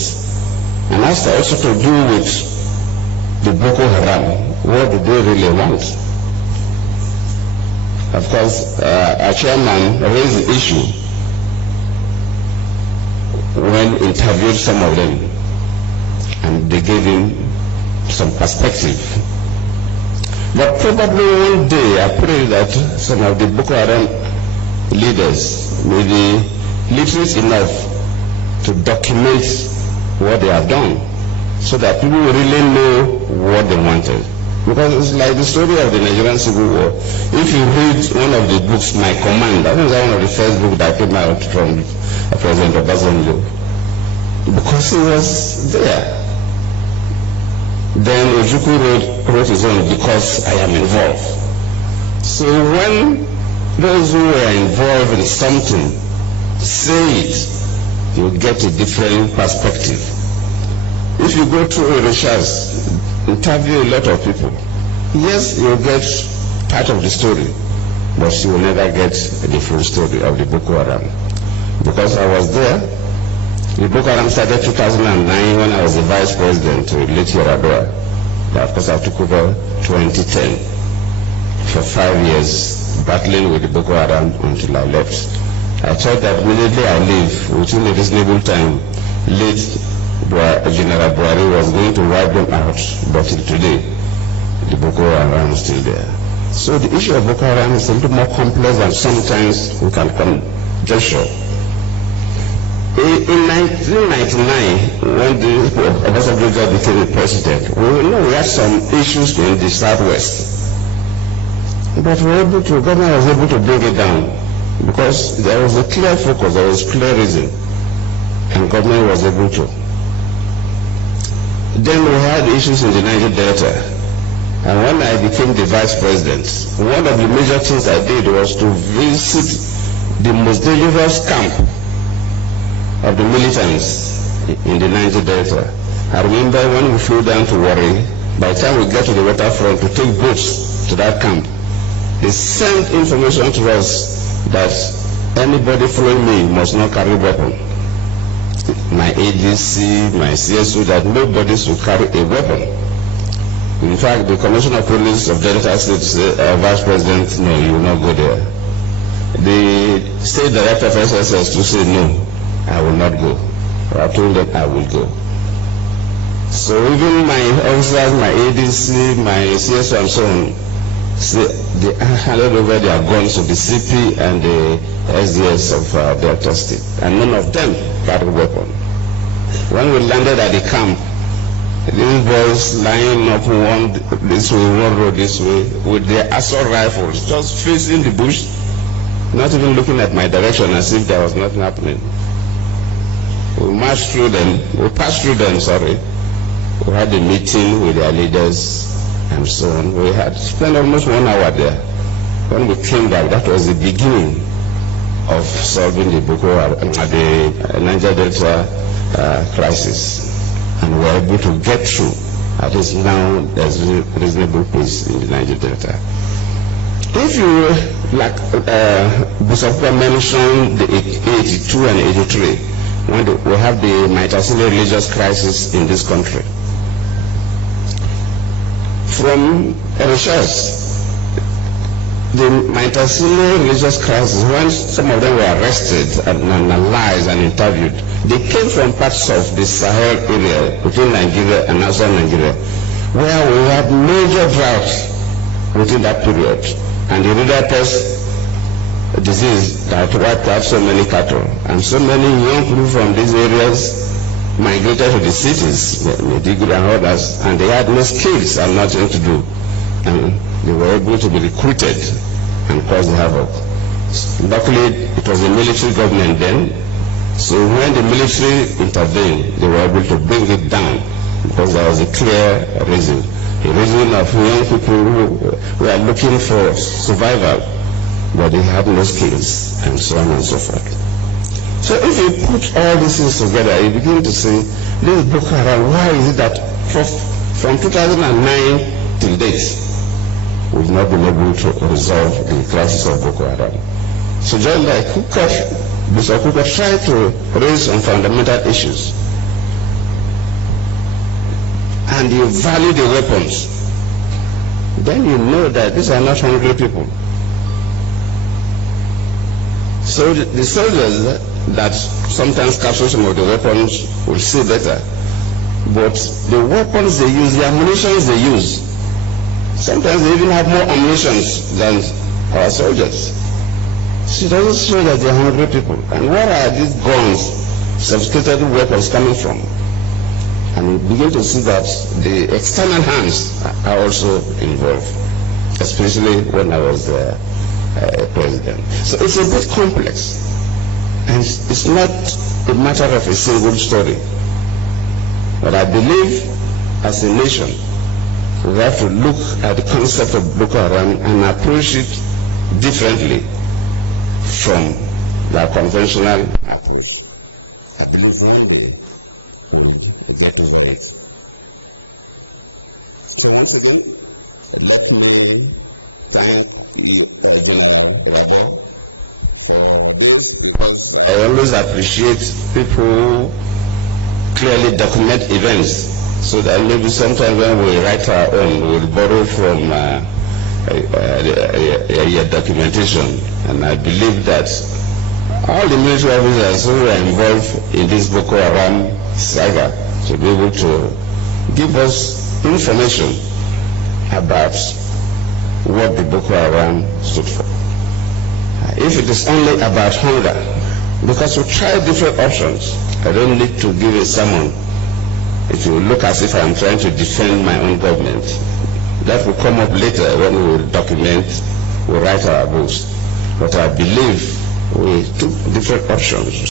states. And has also to do with the Boko Haram. What do they really want? Of course, our chairman raised the issue when interviewed some of them, and they gave him some perspective. But probably one day I pray that some of the Boko Haram leaders may be literate enough to document what they have done, so that people will really know what they wanted. Because it's like the story of the Nigerian Civil War. If you read one of the books, My Command, I think that's one of the first books that came out from President Obasanjo, because he was there. Then Ojukwu wrote his own, Because I Am Involved. So when those who were involved in something say it, you get a different perspective. If you go to a research, interview a lot of people, yes, you'll get part of the story, but you will never get the full story of the Boko Haram. Because I was there, the Boko Haram started 2009 when I was the vice president to late Yaradua. Of course, I took over 2010 for 5 years battling with the Boko Haram until I left. I thought that immediately I leave, within a reasonable time, late General Buhari was going to wipe them out, but till today, the Boko Haram is still there. So the issue of Boko Haram is a little more complex than sometimes we can conjecture. In 1999, when the Obasanjo became the president, we had some issues in the Southwest. But government was able to bring it down, because there was a clear focus, there was clear reason, and government was able to. Then we had issues in the Niger Delta, and when I became the vice president, one of the major things I did was to visit the most dangerous camp of the militants in the Niger Delta. I remember when we flew down to Warri, by the time we got to the waterfront to take boats to that camp, they sent information to us that anybody following me must not carry weapon. My ADC, my CSO, that nobody should carry a weapon. In fact, the Commissioner of Police of Delta State said, Vice President, no, you will not go there. The State Director of SSS to say, no, I will not go. I told them I will go. So even my officers, my ADC, my CSO and so on, they handed over their guns to the CP and the SDS of Delta State, and none of them carried a weapon. When we landed at the camp, these boys lying up one this way, one road this way, with their assault rifles, just facing the bush, not even looking at my direction as if there was nothing happening. We passed through them, sorry. We had a meeting with their leaders and so on. We had spent almost 1 hour there. When we came back, that was the beginning of solving the Boko Haram, the Niger Delta crisis. And we were able to get through. At least now there's reasonable peace in the Niger Delta. If you, like Busakupa mentioned, the 82 and 83, when we have the Maitasile religious crisis in this country. From research, the Maitasile religious crisis, when some of them were arrested and analyzed and interviewed, they came from parts of the Sahel area between Nigeria and outside Nigeria, where we had major droughts within that period, and the River Pest disease that wiped out so many cattle, and so many young people from these areas migrated to the cities, Maiduguri and others, and they had no skills and nothing to do, and they were able to be recruited and cause havoc. Luckily, it was a military government then, so when the military intervened, they were able to bring it down, because there was a clear reason. A reason of young people who were looking for survival, but they had no skills, and so on and so forth. So if you put all these things together, you begin to say, this Boko Haram, why is it that from 2009 till date, we've not been able to resolve the crisis of Boko Haram? So just like Mr. Kuka tried to raise some fundamental issues. and you value the weapons, then you know that these are not hungry people. So the soldiers that sometimes capture some of the weapons will see better. But the weapons they use, the ammunitions they use, sometimes they even have more ammunition than our soldiers. So it doesn't show that they're hungry people. And where are these guns, sophisticated weapons coming from? And we begin to see that the external hands are also involved, especially when I was president. So it's a bit complex, and it's not a matter of a single story. But I believe as a nation, we have to look at the concept of Boko Haram and approach it differently from the conventional approach. I always appreciate people who clearly document events, so that maybe sometime when we write our own, we'll borrow from your documentation. And I believe that all the military officers who are involved in this Boko Haram saga should be able to give us information about what the Boko Haram stood for. If it is only about hunger, because we try different options, I don't need to give a sermon. It will look as if I'm trying to defend my own government. That will come up later when we will document, we write our books. But I believe we took different options.